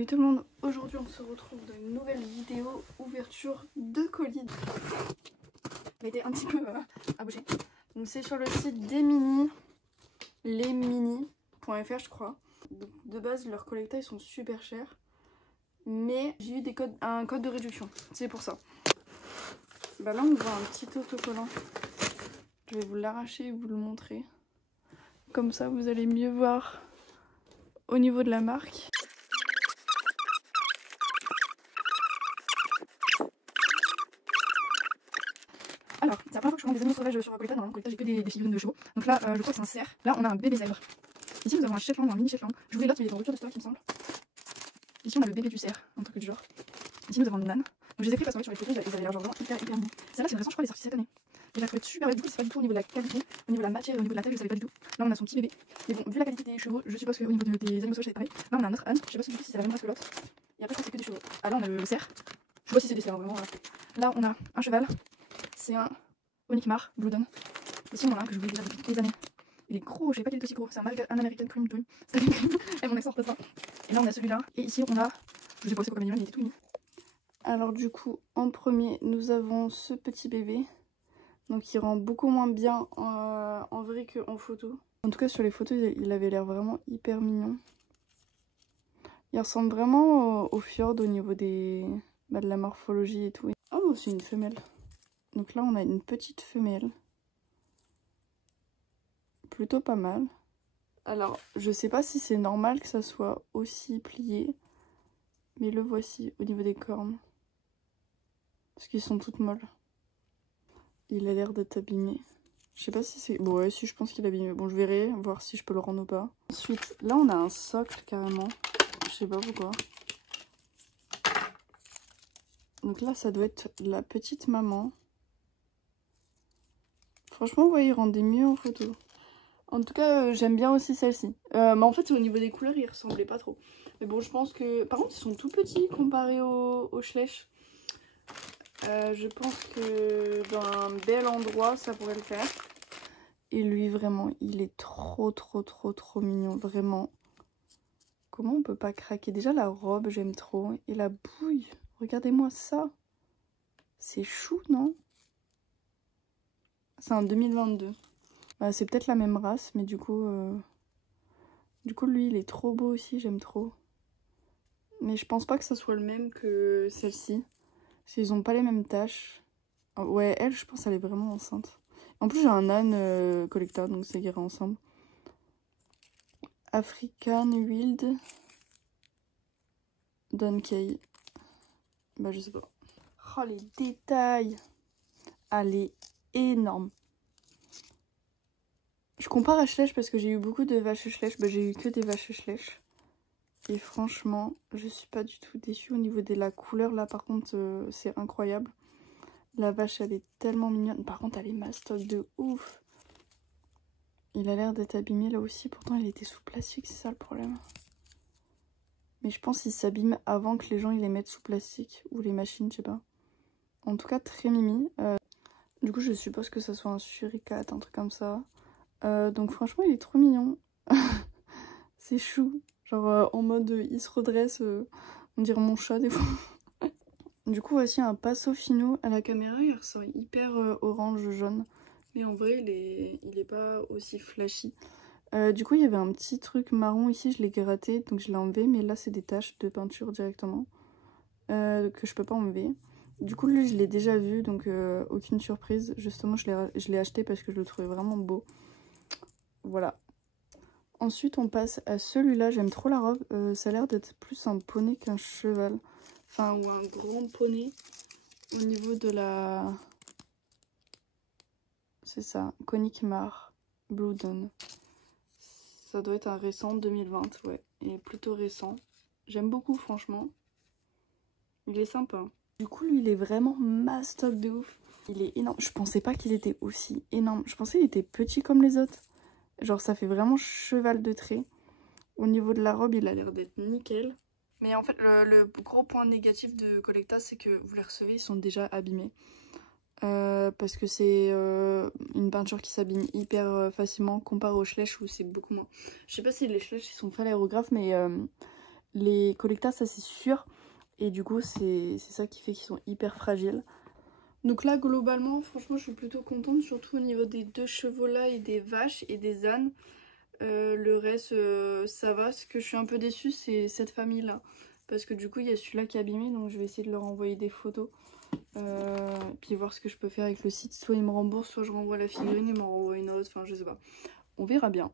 Salut tout le monde, aujourd'hui on se retrouve dans une nouvelle vidéo ouverture de colis. Elle a été un petit peu à bouger. Donc c'est sur le site des mini, lesmini.fr je crois. Donc, de base leurs collectas ils sont super chers. Mais j'ai eu un code de réduction, c'est pour ça. Bah là on voit un petit autocollant. Je vais vous l'arracher et vous le montrer. Comme ça vous allez mieux voir au niveau de la marque. Alors, c'est la première fois que je prends des animaux sauvages sur Coletta. Normalement, Coletta, j'ai que des figurines de chevaux. Donc là, je crois que c'est un cerf. Là, on a un bébé zèbre. Ici, nous avons un Shetland ou un mini Shetland. Je voulais l'autre, mais il est en rupture de stock, il me semble. Ici, on a le bébé du cerf, un truc du genre. Ici, nous avons un âne. Donc, je les ai pris parce que sur les photos, ils avaient l'air genre vraiment hyper mou. Celle-là, c'est une récente, je crois, elle est sortie cette année. Et je la trouvais super belle. Du coup, c'est pas du tout au niveau de la qualité, au niveau de la matière et au niveau de la taille, je savais pas du tout. Là, on a son petit bébé. Mais bon, vu la qualité des chevaux, je suppose qu'au niveau des animaux sauvages, c'est pareil. Là, on a un autre âne. Je sais pas si c'est la même race que l'autre. Et après, je crois que c'est que des chevaux. Ah, là, on a le cerf. Je sais pas si c'est des cerfs, vraiment. Là, on a un cheval. C'est un Onyx Blue Dawn. Ici on en a un que je voulais déjà depuis toutes les années. Il est gros, je sais pas qu'il est aussi gros. C'est un American Cream Dream. Et mon accent ça. Et là on a celui-là. Et ici on a, je sais pas c'est quoi comme animal, mais il est tout mignon. Alors du coup en premier nous avons ce petit bébé. Donc il rend beaucoup moins bien en vrai qu'en photo. En tout cas sur les photos il avait l'air vraiment hyper mignon. Il ressemble vraiment au fjord au niveau de la morphologie et tout. Oh c'est une femelle. Donc là on a une petite femelle. Plutôt pas mal. Alors je sais pas si c'est normal que ça soit aussi plié. Mais le voici au niveau des cornes. Parce qu'ils sont toutes molles. Il a l'air d'être abîmé. Je sais pas si c'est... Bon ouais si je pense qu'il est abîmé. Bon je verrai, voir si je peux le rendre ou pas. Ensuite là on a un socle carrément. Je sais pas pourquoi. Donc là ça doit être la petite maman. Franchement ouais il rendait mieux en photo. En tout cas j'aime bien aussi celle-ci. Mais en fait au niveau des couleurs il ressemblait pas trop. Mais bon je pense que... Par contre ils sont tout petits comparés au Schleich. Je pense que dans un bel endroit ça pourrait le faire. Et lui vraiment il est trop mignon. Vraiment. Comment on peut pas craquer? Déjà la robe j'aime trop. Et la bouille. Regardez-moi ça. C'est chou non? C'est en 2022. C'est peut-être la même race mais du coup lui il est trop beau aussi. J'aime trop. Mais je pense pas que ça soit le même que celle-ci. Parce qu'ils ont pas les mêmes taches. Ouais, elle, je pense, elle est vraiment enceinte. En plus, j'ai un âne Collecta, donc ça ira ensemble. African Wild Donkey. Bah, je sais pas. Oh, les détails. Elle est énorme. Je compare à Schleich parce que j'ai eu beaucoup de vaches Schleich. Bah, j'ai eu que des vaches Schleich. Et franchement, je suis pas du tout déçue au niveau de la couleur. Là, par contre, c'est incroyable. La vache, elle est tellement mignonne. Par contre, elle est mastoc de ouf. Il a l'air d'être abîmé là aussi. Pourtant, il était sous plastique, c'est ça le problème. Mais je pense qu'il s'abîme avant que les gens ils les mettent sous plastique. Ou les machines, je sais pas. En tout cas, très mimi. Du coup, je suppose que ça soit un suricate, un truc comme ça. Donc franchement, il est trop mignon. C'est chou. Genre en mode il se redresse. On dirait mon chat des fois. Du coup, voici un Passo Fino. À la caméra, il ressort hyper orange jaune. Mais en vrai, il est pas aussi flashy. Du coup, il y avait un petit truc marron ici. Je l'ai gratté, donc je l'ai enlevé. Mais là, c'est des taches de peinture directement. Que je peux pas enlever. Du coup, lui, je l'ai déjà vu. Donc, aucune surprise. Justement, je l'ai acheté parce que je le trouvais vraiment beau. Voilà. Ensuite, on passe à celui-là. J'aime trop la robe. Ça a l'air d'être plus un poney qu'un cheval. Enfin, ou un grand poney. Au niveau de la... C'est ça, Konig Mar Blue Dawn. Ça doit être un récent 2020, ouais. Il est plutôt récent. J'aime beaucoup, franchement. Il est sympa. Du coup, lui, il est vraiment mastoc de ouf. Il est énorme. Je pensais pas qu'il était aussi énorme. Je pensais qu'il était petit comme les autres. Genre, ça fait vraiment cheval de trait. Au niveau de la robe, il a l'air d'être nickel. Mais en fait, le gros point négatif de Collecta, c'est que vous les recevez, ils sont déjà abîmés. Parce que c'est une peinture qui s'abîme hyper facilement comparé au Schleich où c'est beaucoup moins. Je sais pas si les Schleich ils sont faits à l'aérographe mais Les Collecta, ça c'est sûr. Et du coup, c'est ça qui fait qu'ils sont hyper fragiles. Donc là, globalement, franchement, je suis plutôt contente, surtout au niveau des 2 chevaux là et des vaches et des ânes. Le reste, ça va. Ce que je suis un peu déçue, c'est cette famille-là. Parce que du coup, il y a celui-là qui est abîmé, donc je vais essayer de leur envoyer des photos. Puis voir ce que je peux faire avec le site. Soit ils me remboursent, soit je renvoie la figurine, ils m'en renvoient une autre, enfin je sais pas. On verra bien.